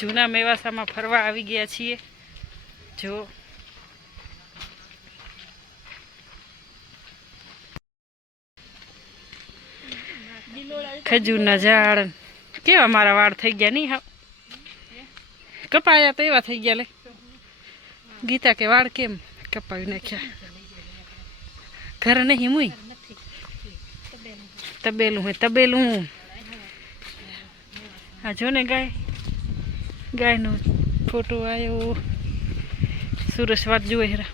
જૂના મેવાસામાં ફરવા આવી ગયા છીએ। જો ખજૂરના ઝાડ કેવા મારા વાળ થઈ ગયા નહીં હા કપાયા તો એવા થઈ ગયા લે ગીતા કે વાળ કેમ કપાવી નાખ્યા ઘર નહીં મુઈ તબેલું હે તબેલું આ જો ને ગાયનો ફોટો આવ્યો સુરસ વાત જુએ હેરા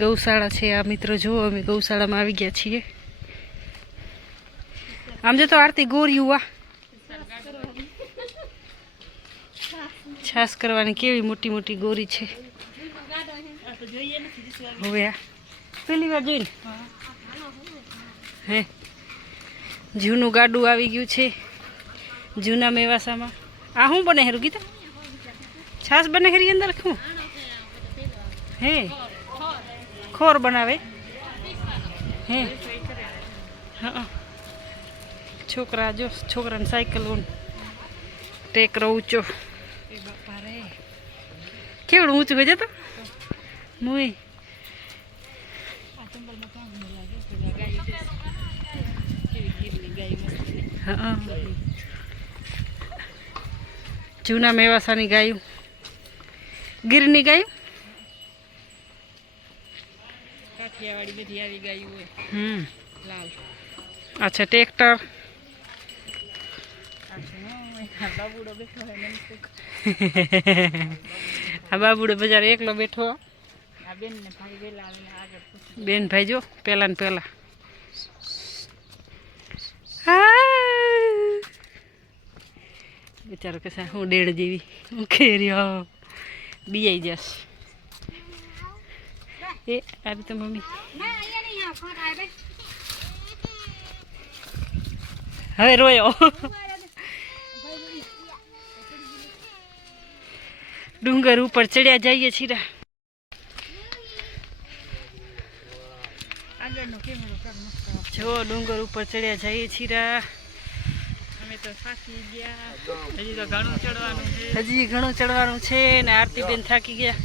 ગૌશાળા છે આ મિત્રો જો અમે ગૌશાળામાં આવી ગયા છીએ। આમ જો તો આરતી ગોરી આ છાસ કરવાની કેવી મોટી મોટી ગોરી છે। હવે આ પેલી વાર જોઈને હે જૂનું ગાડું આવી ગયું છે જૂના મેવાસામાં। આ શું બને હેરું ગીતા છાસ બને હેરી અંદર શું હે ખોર બનાવે હે હા છોકરા જો છોકરાને સાયકલ ટેકરો ઊંચો કેવડું ઊંચું હોય જતો મુઈ હા જૂના મેવાસાની ગાયું ગીરની ગાયું કાઠિયાવાડી બધી આવી ગાયું હોય લાલ અચ્છા ટ્રેક્ટર આ બાબુડો બજાર એકલો બેઠો બેન ભાઈ જો પેલા ને પેલા બિચારો કે હું ડેડ જેવી હું ખેર્યો બીજાઈ જશ એ આવી તો મમ્મી હવે રોયો ડુંગર ઉપર ચડ્યા જઈએ છીએ જો ડુંગર ઉપર ચડ્યા જઈએ છીએ અમે તો થાકી ગયા હજી તો ઘણું ચડવાનું છે હજી ઘણું ચડવાનું છે ને આરતીબેન થાકી ગયા।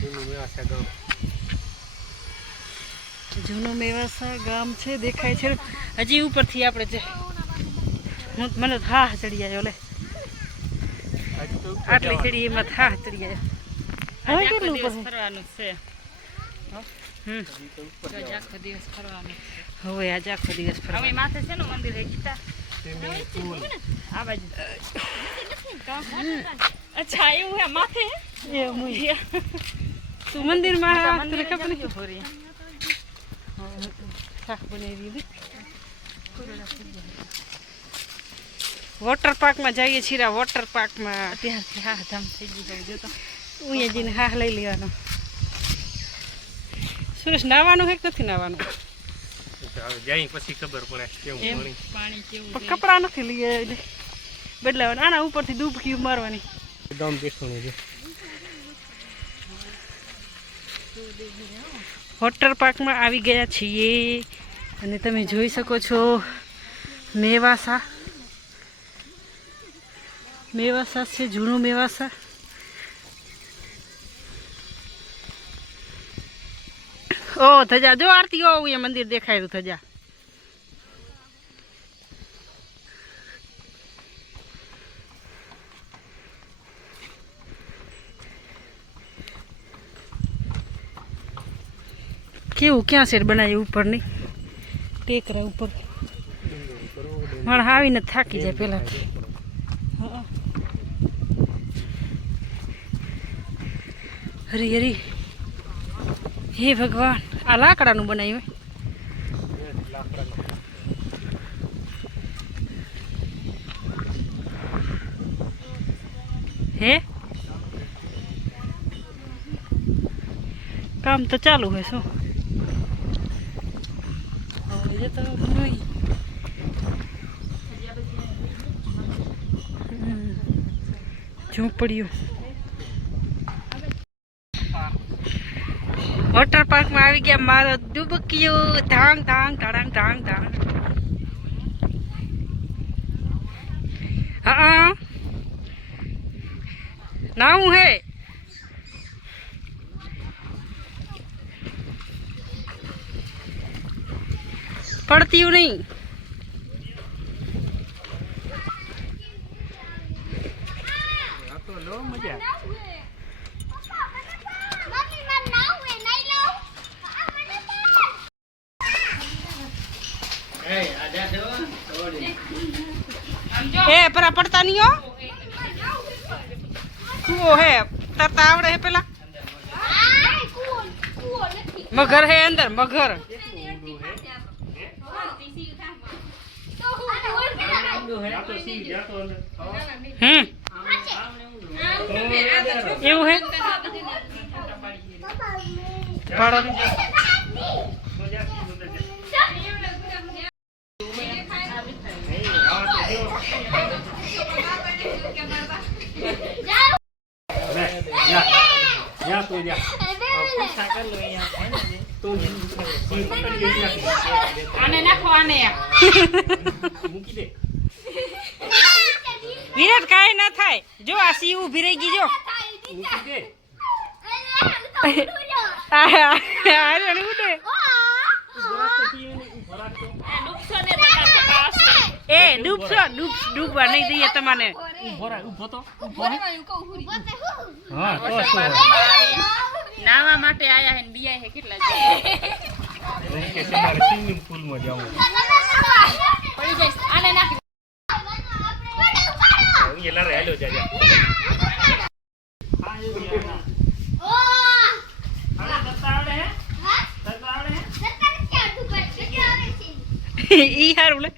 જૂનું મેવાસા ગામ છે દેખાય છે હજી ઉપરથી આપણે જે મને હા ચડી આવ્યો લે આટલી ચડી એમાં હા ચડી આવ્યો હવે કેટલું ઉપર ફરવાનું છે આખો દિવસ ફરવાનું હવે આજ આખો દિવસ ફરવાનું માથે છે ને મંદિર ગીતા આ બાજુ અચ્છા એવું હે માથે તું મંદિરમાં તને ખબર નથી હોરી શાક બનાવી વોટર પાર્કમાં જઈએ છીએ વોટર પાર્કમાં અત્યારથી હા ધામ થઈ ગયું જો તો અહીંયા જઈને હા લઈ લેવાનો। સુરેશ નાવાનું હે કે નથી નાવાનું જાય પછી ખબર પડે કેવું પાણી કેવું કપડા નથી લઈએ બદલાવાના આના ઉપરથી ડૂબકી મારવાની દમ બેસવાનું છે। વોટર પાર્કમાં આવી ગયા છીએ અને તમે જોઈ શકો છો મેવાસા છે જૂનું મેવાસા। ઓ થજા જો આરતી ઓ અહીંયા મંદિર દેખાયું થજા કેવું ક્યાં સેટ બનાવ્યું ઉપરની ટેકરા ઉપર માણસ આવીને થાકી જાય પેલાથી હરી હરી હે ભગવાન આ લાકડાનું બનાવ્યું હે કામ તો ચાલુ હોય શું ઝૂંપડીઓ વોટર પાર્કમાં આવી ગયા મારો ડૂબકીઓ ધાંગ ધાંગ ધાંગ ધાંગ ધાંગ हाँ नाऊ है पड़ती हूँ नहीं તો લો મજા ए परा पड़ता नहीं हो कुओ है तरता आवड़े है पेला मगर है अंदर मगर એવું હે પાડો જા તો જા આને નાખો આને મૂકી દે વિરાટ કાંઈ ના થાય જો આ સી ઊભી રહી ગઈ જો મૂકી દે આરે ઉડે એ ડૂબશો ડૂબવા નહીં દઈએ તમને ઉભો તો હા તો શું નાવા માટે આયા હે ને બિયા હે કેટલા છે કે તમારે સ્વિમિંગ પૂલ માં જાવું પડી જાય આને નાખી ये ला हेलो जा जा ઈ હારું લે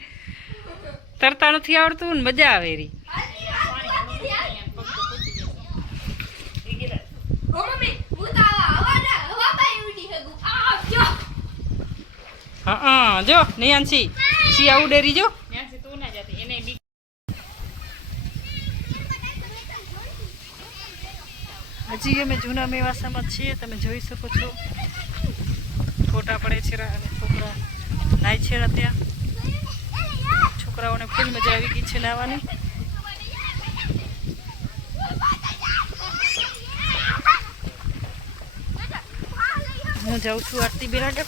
તરતા નથી આવડતું ને મજા આવે રી હા જો નિયાંશી શિયા ઉડેરી જો ન્યાસી તું ના જાતી એને બી હજી અમે જૂના મેવાસામાં છીએ તમે જોઈ શકો છો ફોટા પડે છે અને છોકરા નાય છે ત્યાં છોકરાઓને ફૂલ મજા આવી ગઈ છે નાવાની હું જાઉં છું આરતી બેરાડે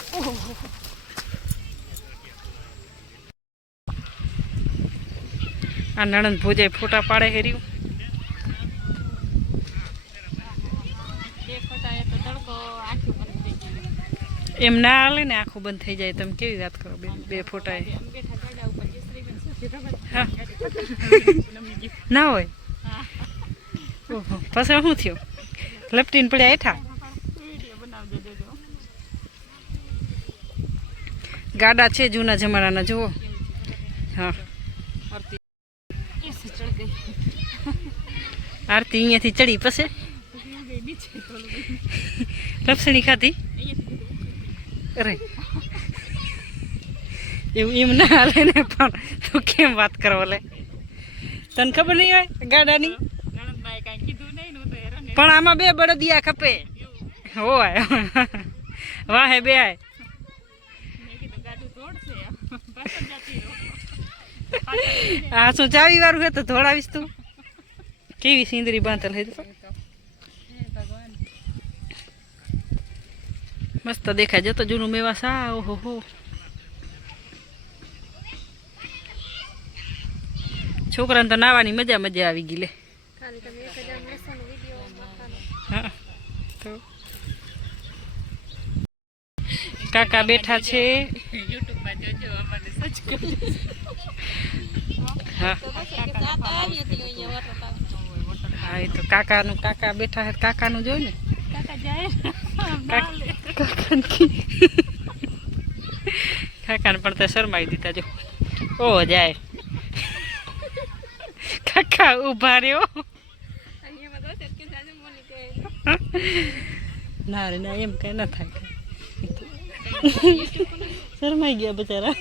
આ નણંદ ભોજાઈ ફોટા પાડે હેર્યું એમ ના હાલે ને આખું બંધ થઈ જાય તમે કેવી વાત કરો બે ફોટા ના હોય ઓહો પછી શું થયું લપટીને પડ્યા હેઠા ગાડા છે જૂના જમાનાના જુઓ હા આરતી અહીંયાથી ચડી પછી લપસણી ખાધી અરે એવું એમ ના હાલે ને પણ તું કેમ વાત કરો લે તને ખબર નહીં હોય ગાડાની પણ આમાં બે બળદિયા ખપે હોય વાહે બે આય આ શું ચાવી વાળું હે તો ધોળાવીશ તું કેવી સિંદરી બાંધેલ હે મસ્ત દેખાય જતો જૂનું મેવાસા ઓહો હો છોકરાને તો નાવાની મજા મજા આવી ગઈ લે હા તો કાકા બેઠા છે યુટ્યુબમાં જોજો અમારે સર્ચ કરજો હા હા એ તો કાકા બેઠા હે કાકાનું જોઈ ને કાકા જાય કાકાને પણ તે શરમાઈ દીધા જો ઓ જાય કાકા ઉભા રહ્યો ના રે ના એમ કઈ ના થાય શરમાઈ ગયા બચારા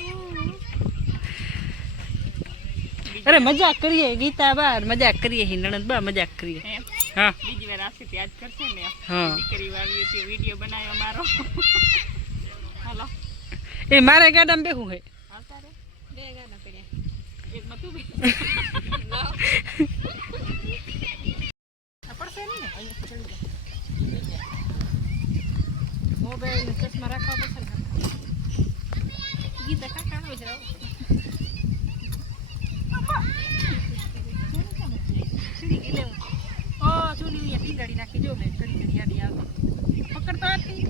અરે મજાક કરીએ ગીતા બા મજાક કરીએ નણંદ બા મજાક કરીએ હા બીજી વાર આવશે ત્યાં જ કરશે ને હા દીકરી વાવી હતી વિડિયો બનાવ્યો મારો હાલો એ મારે ગાડામાં બેહું હે આવતા રે બે ગાડા પડ્યા એકમાં તું બી પડશે નહીં ને અહીંયા ચડી જાય મોબાઈલ ચશ્મા રાખવા પડશે ને ગીતા કાકા આવે છે ચડી ગઈ લેવું ઓ ચૂલી અહીંયા ટીંગાડી નાખી જો મેં ઘડી ઘડી યાદી આવે પકડતો હતી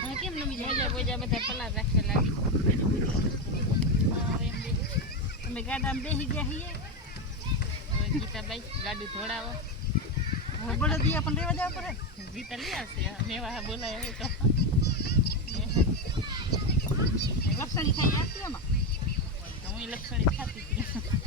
હવે કેમ નમી જાય બોજા બધા પલાર રાખેલા અમે ગાડામાં બેસી ગયા છીએ હવે ગીતાબાઈ ગાડી ધોડાવો હવે બળદિયા પણ લેવા જવા પડે ગીતા લઈ આવશે મેવા બોલાય હવે તો લપસણી ખાઈ આપી એમાં હું લક્ષણી ખાતી હતી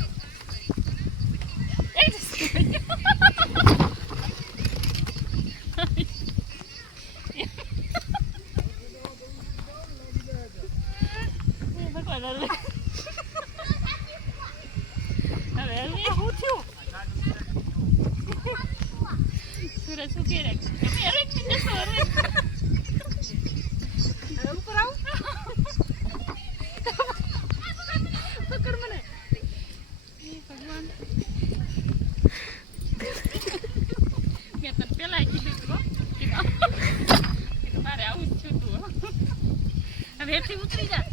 ભગવાન હવે શું થયું સુરજ શું કે ઉપર આવું પકડ મને ભગવાન મેં તને પેલા કીધું હતું કે મારે આવું જ છૂટું હવે એથી ઉતરી જા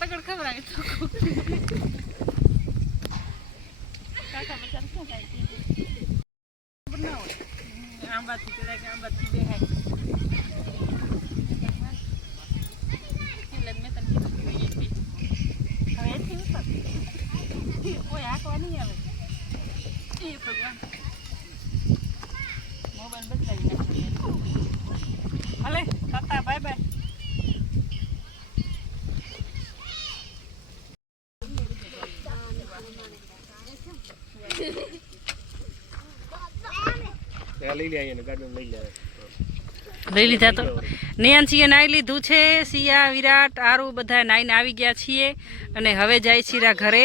તગડ ખબર આવે કાકા બચાર શું થાય ખબર ના હોય આંબાથી ચડાય કે આંબાથી બેહાય એટલે મેં તને કીધું કે એથી હવે એથી ઉતર કોઈ હાંકવા નહીં આવે એ ભગવાન મોબાઈલ બદલાવી નાખ્યો ભલે તાતા બાય બાય લઈ લે અહીંયા ગાડીમાં લઈ લે લઈ લીધા તો નિયાનસિંહે નાઈ લીધું છે સિયા વિરાટ આરુ બધા નાઈને આવી ગયા છીએ અને હવે જાય છીએ ઘરે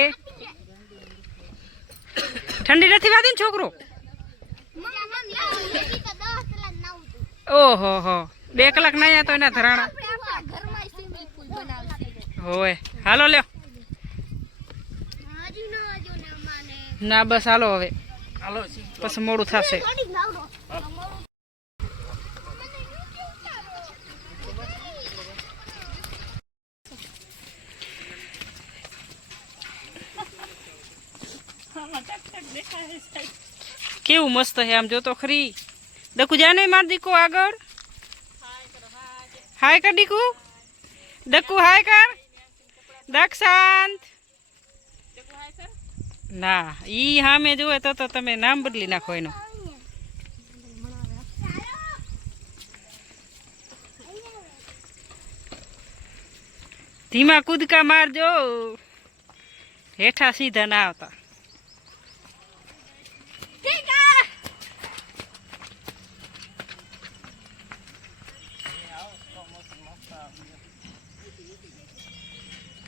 ઠંડી નથી વાતી ને છોકરો ઓહો હો 2 કલાક નાયા તો એના ધરાણા હોય હાલો લ્યો ના બસ હાલો હવે હાલો પછી મોડું થશે કેવું મસ્ત છે આમ જો તો ખરી ડકુ જાને માર દીકો આગળ હાય કર દીકુ ડકુ હાય કર દક્ષાંત ના ઈ સામે જોવે તો તમે નામ બદલી નાખો એનું ધીમા કૂદકા મારજો હેઠા સીધા ના આવતા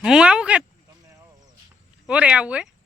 હું આવું કે ઓરે આવું